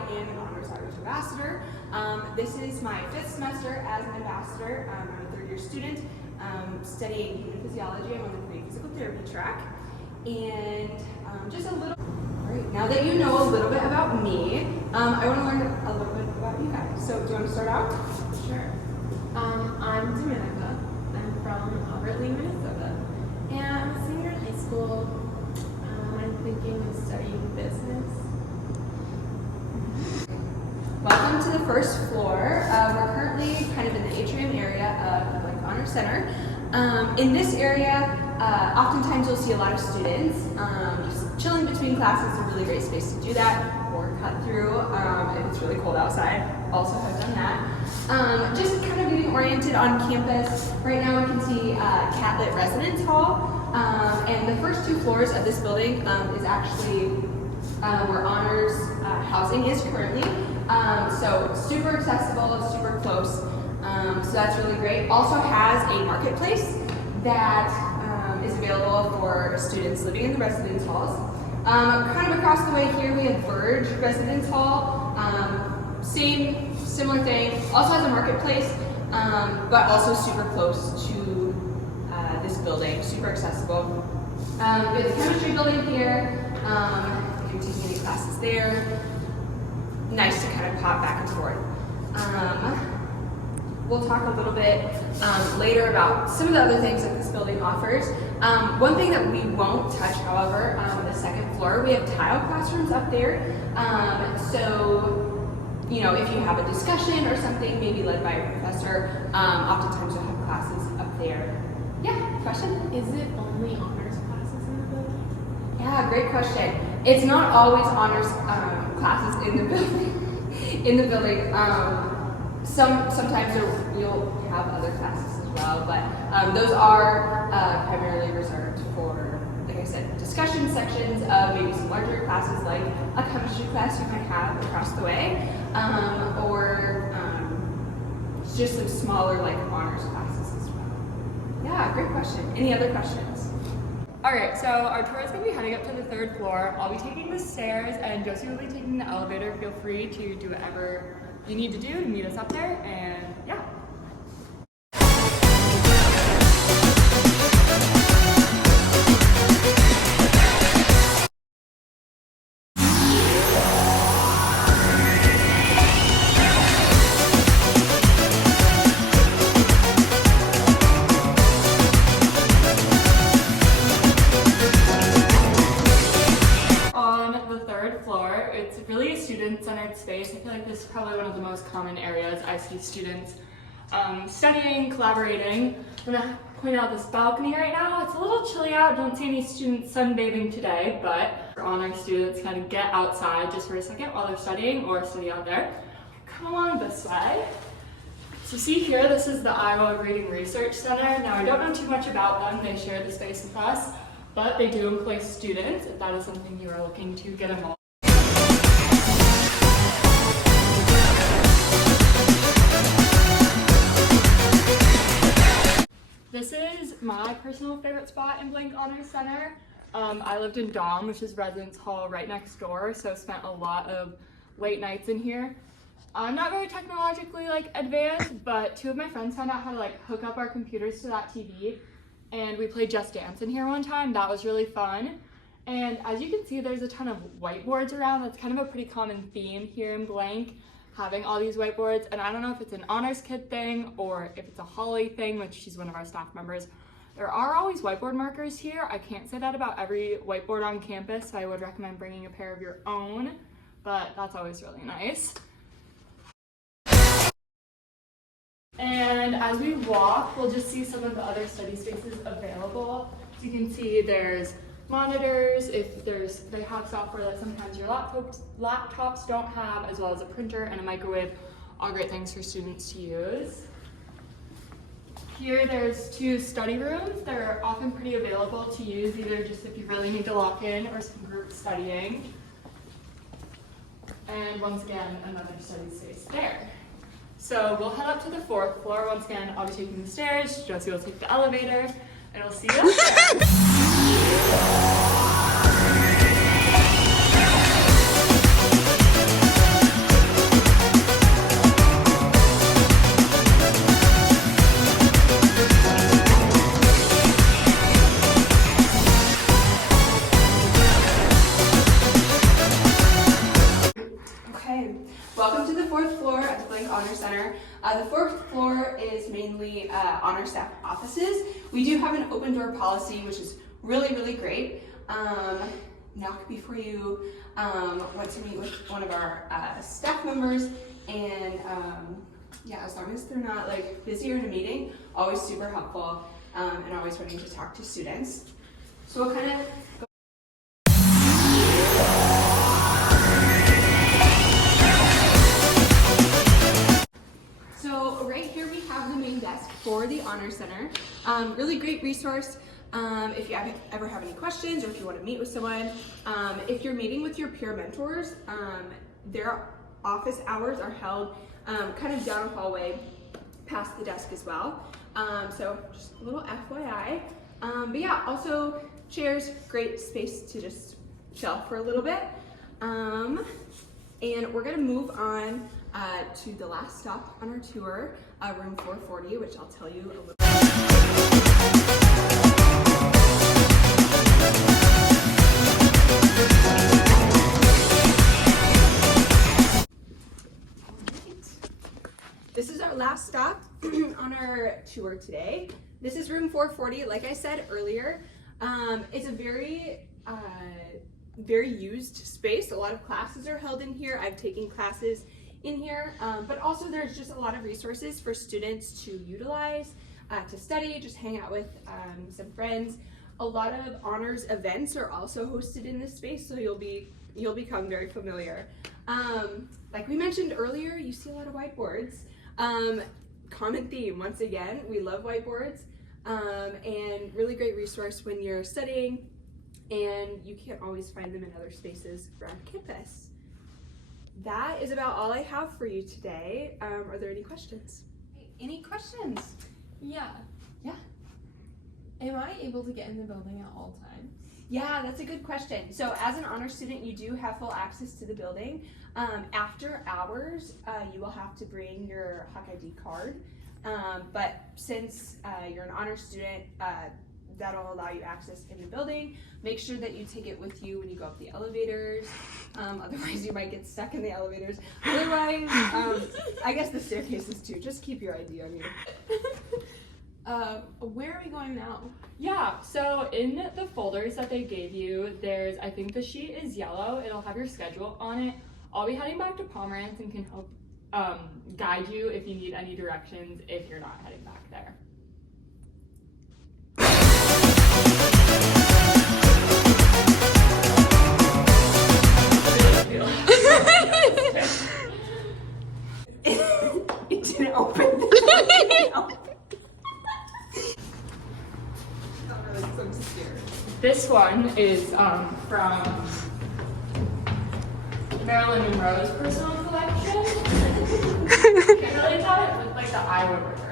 am an Honors Irish Ambassador. This is my 5th semester as an ambassador. I'm a 3rd-year student studying human physiology. I'm on the pre-physical therapy track. And just a little, all right, now that you know a little bit about me, I want to learn a little bit about you guys. So do you want to start out? Sure. I'm Dominica. I'm from Albert Lee, Minnesota. And I'm a senior in high school. I'm thinking of studying business. Welcome to the first floor. We're currently kind of in the atrium area of the Honor Center. In this area, oftentimes you'll see a lot of students just chilling between classes. A really great space to do that, or cut through if it's really cold outside. Also have done that. Just kind of getting oriented on campus. Right now we can see Catlett Residence Hall, and the first 2 floors of this building is actually where Honors housing is currently. So super accessible, super close. So that's really great. Also has a marketplace that is available for students living in the residence halls. Kind of across the way here we have Verge Residence Hall. Similar thing. Also has a marketplace, but also super close to this building. Super accessible. We have the chemistry building here. You can take any classes there. Nice to kind of pop back and forth. We'll talk a little bit later about some of the other things that this building offers. One thing that we won't touch, however, on the 2nd floor, we have tile classrooms up there. So, you know, if you have a discussion or something, maybe led by a professor, oftentimes you'll have classes up there. Yeah, question? Is it only honors classes in the building? Yeah, great question. It's not always honors classes in the building. Sometimes you'll have other classes as well, but those are primarily reserved for, like I said, discussion sections of maybe some larger classes, like a chemistry class you might have across the way, or just some smaller like honors classes as well. Yeah, great question. Any other questions? Alright, so our tour is going to be heading up to the 3rd floor. I'll be taking the stairs and Josie will be taking the elevator. Feel free to do whatever you need to do to meet us up there, and yeah. It's really a student-centered space. I feel like this is probably one of the most common areas I see students studying, collaborating. I'm gonna point out this balcony right now. It's a little chilly out. Don't see any students sunbathing today, but for honor students kind of get outside just for a second while they're studying or study out there. Come along this way. So see here, this is the Iowa Reading Research Center. Now I don't know too much about them. They share the space with us, but they do employ students if that is something you are looking to get involved. This is my personal favorite spot in Blank Honors Center. I lived in Dom, which is residence hall right next door, so spent a lot of late nights in here. I'm not very technologically advanced, but 2 of my friends found out how to hook up our computers to that TV, and we played Just Dance in here one time. That was really fun. And as you can see, there's a ton of whiteboards around. That's kind of a pretty common theme here in Blank, having all these whiteboards. And I don't know if it's an honors kid thing or if it's a Holly thing, which she's one of our staff members. There are always whiteboard markers here. I can't say that about every whiteboard on campus, so I would recommend bringing a pair of your own, but that's always really nice. And as we walk, we'll just see some of the other study spaces available. So you can see there's monitors, they have software that sometimes your laptops don't have, as well as a printer and a microwave, all great things for students to use. Here there's 2 study rooms. They're often pretty available to use, either just if you really need to lock in or some group studying. And once again, another study space there. So we'll head up to the 4th floor. Once again, I'll be taking the stairs, Josie will take the elevator, and we'll see you up there. The fourth floor is mainly honor staff offices. We do have an open door policy, which is really, really great. Knock before you want to meet with one of our staff members, and yeah, as long as they're not like busy or in a meeting, always super helpful, and always wanting to talk to students. So we'll kind of go. So right here we have the main desk for the Honor Center. Really great resource if you ever have any questions or if you want to meet with someone. If you're meeting with your peer mentors, their office hours are held kind of down a hallway past the desk as well. So just a little FYI. But yeah, also chairs, great space to just chill for a little bit. And we're gonna move on to the last stop on our tour, room 440, which I'll tell you a little bit. This is our last stop on our tour today. This is room 440, like I said earlier. It's a very used space. A lot of classes are held in here. I've taken classes in here, but also there's just a lot of resources for students to utilize, to study, just hang out with some friends. A lot of honors events are also hosted in this space, so you'll become very familiar. Like we mentioned earlier, you see a lot of whiteboards. Common theme, once again, we love whiteboards, and really great resource when you're studying and you can't always find them in other spaces around campus. That is about all I have for you today. Are there any questions? Any questions? Yeah. Yeah. Am I able to get in the building at all times? Yeah, that's a good question. So as an honor student, you do have full access to the building. After hours, you will have to bring your Hawk ID card. But since you're an honor student, that'll allow you access in the building. Make sure that you take it with you when you go up the elevators. Otherwise, you might get stuck in the elevators. Otherwise, I guess the staircases too. Just keep your ID on you. Where are we going now? Yeah, so in the folders that they gave you, I think the sheet is yellow. It'll have your schedule on it. I'll be heading back to Pomerantz and can help guide you if you need any directions if you're not heading back there. It didn't open. It didn't open. I'm scared. This one is from Marilyn Monroe's personal collection. Can't really tell it with like the Iowa river.